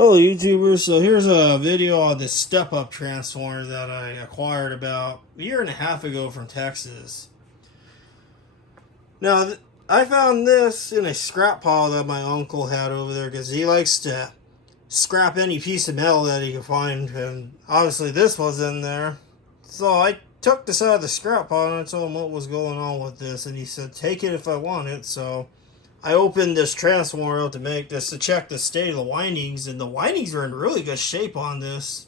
Hello YouTubers, so here's a video on this step-up transformer that I acquired about a year and a half ago from Texas. Now, I found this in a scrap pile that my uncle had over there because he likes to scrap any piece of metal that he can find, and obviously this was in there. So I took this out of the scrap pile and I told him what was going on with this, and he said take it if I want it. So I opened this transformer out to check the state of the windings, and the windings are in really good shape on this.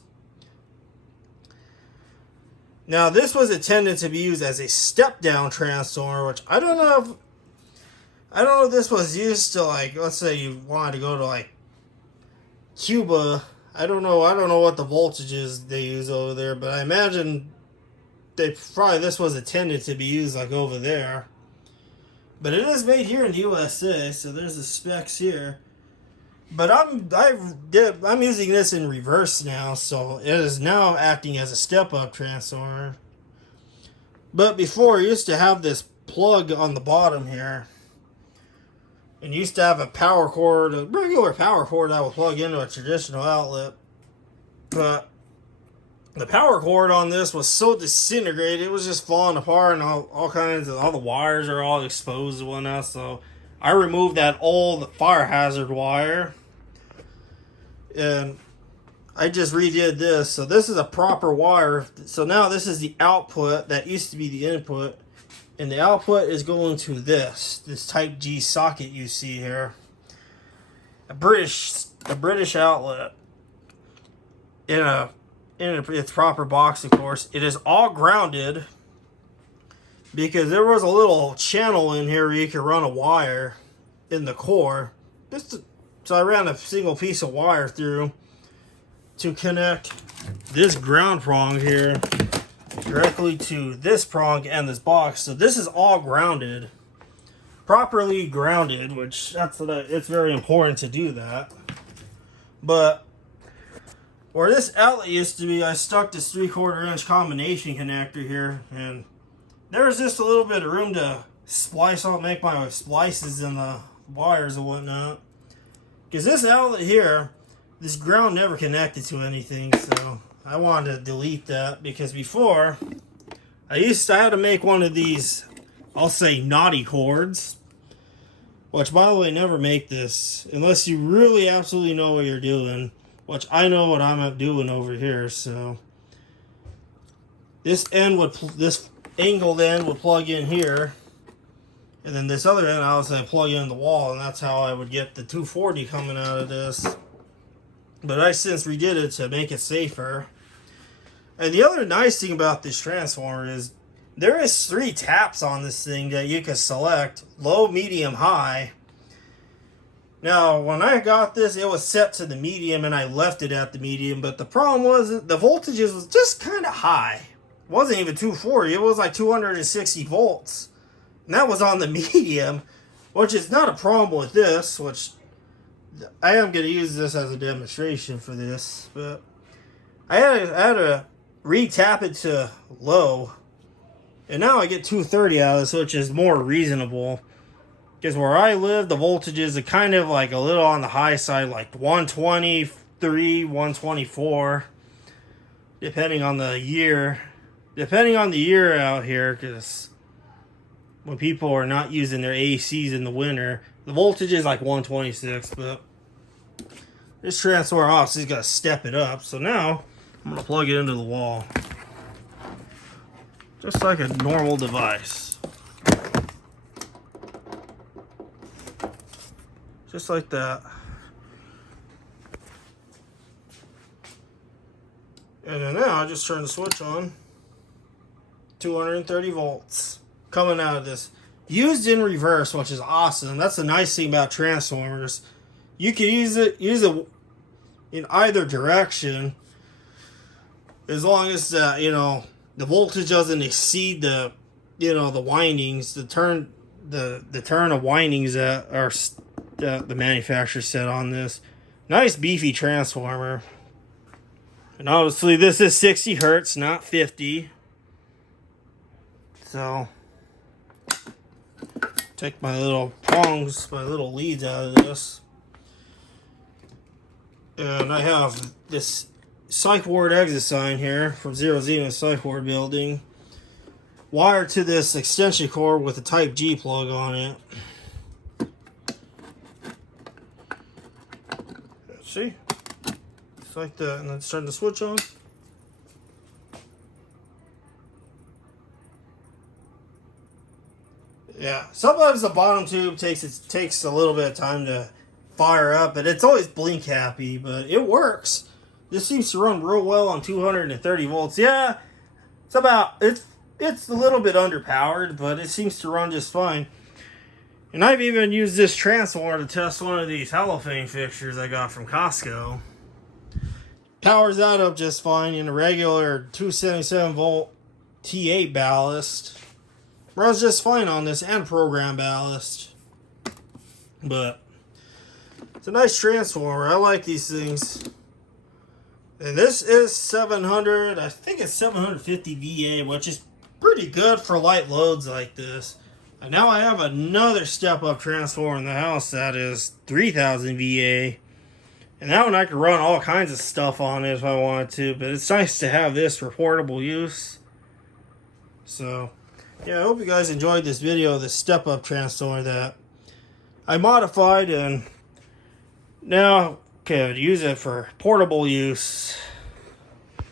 Now, this was intended to be used as a step-down transformer, which I don't know if this was used to, like, let's say you wanted to go to like Cuba. I don't know what the voltages they use over there, but I imagine this was intended to be used like over there. But it is made here in the USA, so there's the specs here. But I'm using this in reverse now, so it is now acting as a step-up transformer. But before, it used to have this plug on the bottom here. And used to have a power cord, a regular power cord that would plug into a traditional outlet. But the power cord on this was so disintegrated, it was just falling apart, and all the wires are all exposed and whatnot. So I removed that old fire hazard wire, and I just redid this. So this is a proper wire. So now this is the output that used to be the input, and the output is going to this Type G socket you see here, a British outlet in its proper box, of course. It is all grounded because there was a little channel in here where you could run a wire in the core. So I ran a single piece of wire through to connect this ground prong here directly to this prong and this box. So this is all grounded, properly grounded, which it's very important to do that. But where this outlet used to be, I stuck this 3/4 inch combination connector here, and there was just a little bit of room to make my splices in the wires and whatnot. Because this outlet here, this ground never connected to anything, so I wanted to delete that. Because before, I had to make one of these, I'll say, naughty cords. Which, by the way, never make this unless you really absolutely know what you're doing. Which I know what I'm doing over here. So this angled end would plug in here, and then this other end I would say plug in the wall, and that's how I would get the 240 coming out of this. But I since redid it to make it safer. And the other nice thing about this transformer is there is 3 taps on this thing that you can select: low, medium, high. Now, when I got this, it was set to the medium, and I left it at the medium. But the problem was the voltages was just kind of high. It wasn't even 240. It was like 260 volts. And that was on the medium, which is not a problem with this, which I am going to use this as a demonstration for this. But I had to re-tap it to low. And now I get 230 out of this, which is more reasonable. Because where I live, the voltages are kind of like a little on the high side, like 123, 124, depending on the year. Depending on the year out here, because when people are not using their ACs in the winter, the voltage is like 126. But this transformer obviously is going to step it up. So now I'm going to plug it into the wall, just like a normal device. Just like that. And then now I just turn the switch on. 230 volts coming out of this. Used in reverse, which is awesome. That's the nice thing about transformers. You can use it in either direction, as long as the voltage doesn't exceed the windings, the turn of windings that are the manufacturer set on this. Nice beefy transformer. And obviously this is 60 hertz, not 50. So take my little prongs, my little leads out of this. And I have this psych ward exit sign here from Zero Zenith Psych Ward building, wired to this extension cord with a Type G plug on it. See? Just like that. And then turn the switch on. Yeah, sometimes the bottom tube takes a little bit of time to fire up, but it's always blink happy, but it works. This seems to run real well on 230 volts. Yeah, it's a little bit underpowered, but it seems to run just fine. And I've even used this transformer to test one of these halophane fixtures I got from Costco. Powers that up just fine in a regular 277 volt T8 ballast. Runs just fine on this and program ballast. But it's a nice transformer. I like these things. And this is 700, I think it's 750 VA, which is pretty good for light loads like this. And now I have another step-up transformer in the house that is 3000 VA. And that one I could run all kinds of stuff on it if I wanted to. But it's nice to have this for portable use. So, yeah, I hope you guys enjoyed this video of the step-up transformer that I modified and now can use it for portable use.